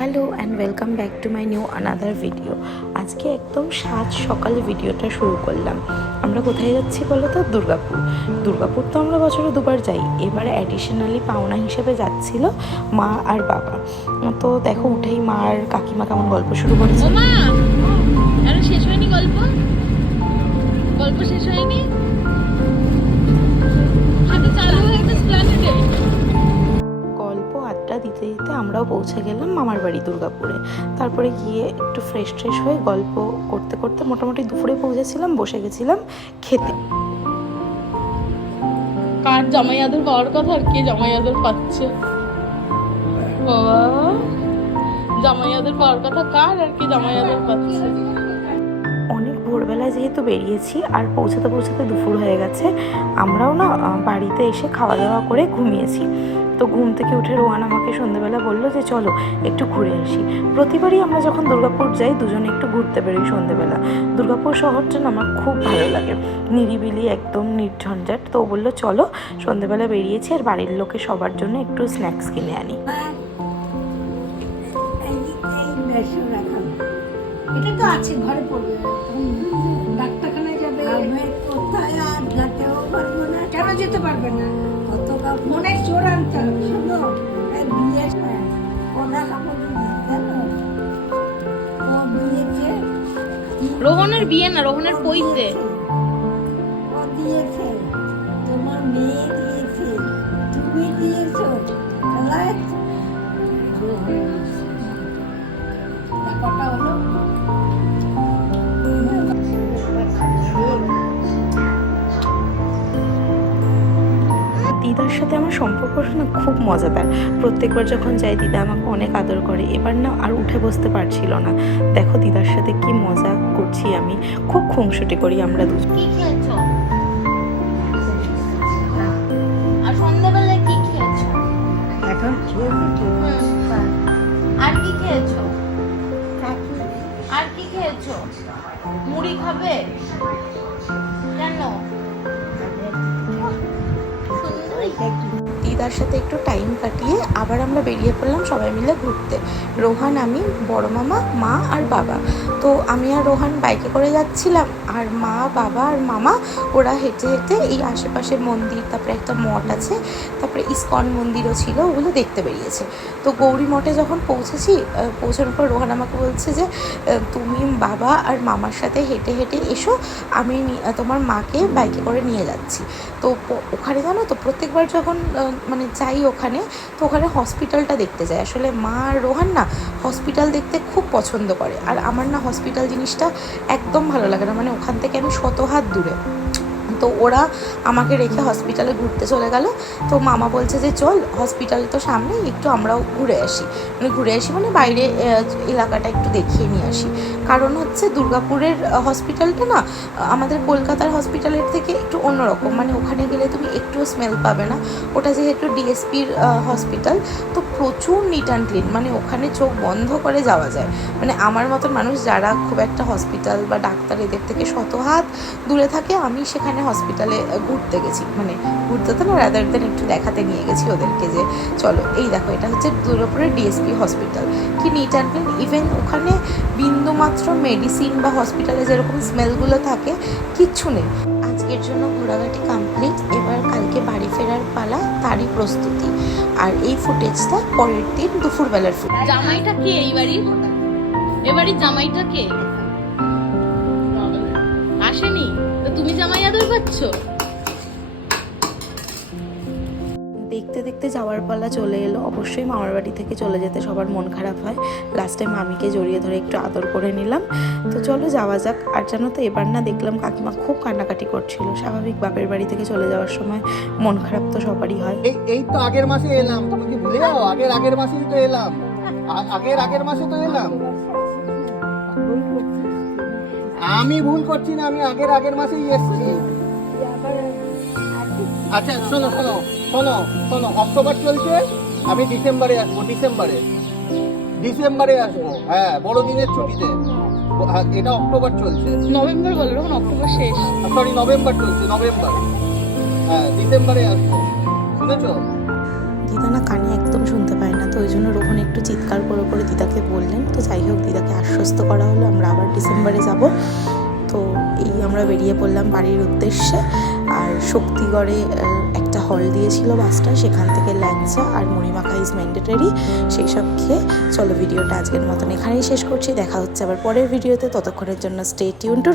Hello and welcome back to my new another video. আজকে একদম সাত সকালে ভিডিওটা শুরু করলাম। আমরা কোথায় যাচ্ছি বলো তো? দুর্গাপুর তো আমরা বছরে দুবার যাই, এবারে অ্যাডিশনালি পাওনা হিসেবে যাচ্ছিল মা আর বাবা। তো দেখো উঠেই মা আর কাকিমা কেমন গল্প শুরু করেছে। শেষ হয়নি গল্প শেষ হয়নি, চালু হয়ে গেছে প্ল্যানেটে। গল্প আড্ডা দিতে দিতে আমরাও পৌঁছে গেলাম মামার বাড়ি দুর্গাপুরে। তারপরে গিয়ে একটু ফ্রেশ হয়ে গল্প করতে করতে মোটামুটি দুপুরে পৌঁছেছিলাম, বসে গেছিলাম খেতে। কার জামাই আদর পাওয়ার কথা আর কে জামাই আদর পাচ্ছে? বাবা, জামাই আদর পাওয়ার কথা কার আর কে জামাই আদর পাচ্ছে? অনেক ভোরবেলায় যেহেতু বেরিয়েছি আর পৌঁছাতে দুপুর হয়ে গেছে, আমরাও না বাড়িতে এসে খাওয়া দাওয়া করে ঘুমিয়েছি। তো ঘুম থেকে উঠে রোহান আমাকে সন্ধ্যেবেলা বললো যে চলো একটু ঘুরে আসি। প্রতিবারই আমরা যখন দুর্গাপুর যাই দুজনে একটু ঘুরতে বেরোই সন্ধ্যেবেলা। দুর্গাপুর শহরটা না আমার খুব ভালো লাগে, নিরিবিলি একদম নির্ঝঞ্ঝাট। তো ও বললো চলো, সন্ধ্যেবেলা বেরিয়েছি আর বাড়ির লোকে সবার জন্য একটু স্ন্যাক্স কিনে আনি। এটা তো আছে, ঘরে পড়বে, ডাক্তারখানায় যাবে, কোথায় আর যেতেও পারবো না। কেন যেতে পারবে না? কত মনের জোর আনতে হবে। শুনো, বিয়ে ওরা কাপড় জানো, ও দিয়েছে, রোহনের বিয়ে না, রোহনের পৈতে। ও দিয়েছে, তোমার মেয়ে দিয়েছে, তুমি দিয়েছো, কটা হলো? দিদার সাথে আমার সম্পর্কটা না খুব মজাদার। প্রত্যেকবার যখন যাই দিদা আমাকে অনেক আদর করে। এবার না আর উঠে বসতে পারছিল না। দেখো দিদার সাথে কি মজা করছি আমি, খুব খুনসুটি করি আমরা দুজন। কি খেয়েছো? আর সন্ধ্যাবেলায় কি খেয়েছো? এখন আর কি খেয়েছো? আর কি খেয়েছো? মুড়ি খাবে? কেন? দিদার সাথে একটু টাইম কাটিয়ে আবার আমরা বেরিয়ে পড়লাম সবাই মিলে ঘুরতে। রোহান, আমি, বড় মামা, মা আর বাবা। তো আমি আর রোহান বাইকে করে যাচ্ছিলাম, আর মা, বাবা আর মামা ওরা হেঁটে এই আশেপাশে মন্দির, তারপরে একটা মঠ আছে, তারপরে ইস্কন মন্দিরও ছিল, ওগুলো দেখতে বেরিয়েছে। তো গৌরী মঠে যখন পৌঁছানোর পর রোহান আমাকে বলছে যে তুমি বাবা আর মামার সাথে হেঁটে এসো, আমি তোমার মাকে বাইকে করে নিয়ে যাচ্ছি। তো ওখানে জানো তো প্রত্যেকবার যখন মানে যাই ওখানে, তো ওখানে হসপিটালটা দেখতে যায়। আসলে মা আর রোহান না হসপিটাল দেখতে খুব পছন্দ করে, আর আমার না হসপিটাল জিনিসটা একদম ভালো লাগে না, মানে ওখান থেকে আমি শত হাত দূরে। তো ওরা আমাকে রেখে হসপিটালে ঘুরতে চলে গেল। তো মামা বলছে যে চল, হসপিটাল তো সামনেই, একটু আমরাও ঘুরে আসি মানে বাইরে এলাকাটা একটু দেখিয়ে নিয়ে আসি। কারণ হচ্ছে দুর্গাপুরের হসপিটালটা না আমাদের কলকাতার হসপিটালের থেকে একটু অন্যরকম, মানে ওখানে গেলে তুমি একটু স্মেল পাবে না। ওটা যেহেতু ডিএসপির হসপিটাল, তো প্রচুর নিট অ্যান্ড ক্লিন, মানে ওখানে চোখ বন্ধ করে যাওয়া যায়। মানে আমার মতন মানুষ যারা খুব একটা হসপিটাল বা ডাক্তার এদের থেকে শত হাত দূরে থাকে, আমি সেখানে হসপিটালে ঘুরতে গেছি, মানে ঘুরতে তো না, রাদার দেন একটু দেখাতে নিয়ে গেছি ওদেরকে যে চলো এই দেখো এটা হচ্ছে দুর্গাপুরের ডিএসপি হসপিটাল, কি নিট অ্যান্ড ক্লিন। ইভেন ওখানে বিন্দুমাত্র মেডিসিন বা হসপিটালে যেরকম স্মেলগুলো থাকে কিচ্ছু নেই। আজকের জন্য ঘোরাঘাটি কমপ্লিট, এবার কালকে বাড়ি ফেরার পালা, তারই প্রস্তুতি। আর এই ফুটেজটা পরের দিন দুপুরবেলার ফুটেজ। জামাইটা কে এই বাড়ির? এবাড়ির জামাইটা কে? আসেনি তো তুমি জামাই আদর পাচ্ছ? দেখতে যাওয়ার পালা চলে এলো। অবশ্যই মামার বাড়ি থেকে চলে যেতে সবার মন খারাপ হয়। লাস্টে মামিকে জড়িয়ে ধরে একটু আদর করে নিলাম। তো চলো যাওয়া যাক। আর জানো তো এবার না দেখলাম কাকিমা খুব কান্নাকাটি করছিল। স্বাভাবিক, বাপের বাড়ি থেকে চলে যাওয়ার সময় মন খারাপ তো সবারই হয়। এই তো আগের মাসে এলাম, তুমি কি ভুলে যাও? আগের মাসেই তো এলাম, আগের মাসে তো এলাম। আমি ভুল করছি না, আমি আগের মাসেই এসেছি। আচ্ছা শোনো, অক্টোবর চলছে, আমি ডিসেম্বরে আসবো। ডিসেম্বরে আসবো, হ্যাঁ, বড়দিনের ছুটিতে। এটা অক্টোবর চলছে, নভেম্বর বলো, তখন অক্টোবর শেষ। সরি নভেম্বর চলছে, হ্যাঁ, ডিসেম্বরে আসবো, শুনেছো? দিদা না কানে একদম শুনতে পায় না, তো ওই জন্য রোহন একটু চিৎকার করে করে দিদাকে বললেন। তো যাই হোক, দিদাকে আশ্বস্ত করা হলো আমরা আবার ডিসেম্বরে যাব। তো এই আমরা বেরিয়ে পড়লাম বাড়ির উদ্দেশ্যে। আর শক্তিগড়ে একটা হল দিয়েছিল বাসটা, সেখান থেকে ল্যাংচা আর মুড়ি মাখা ইজ ম্যান্ডেটরি, সেই সব খেয়ে চলো ভিডিওটা আজকের মতন এখানেই শেষ করছি। দেখা হচ্ছে আবার পরের ভিডিওতে, ততক্ষণের জন্য স্টে টিউন টু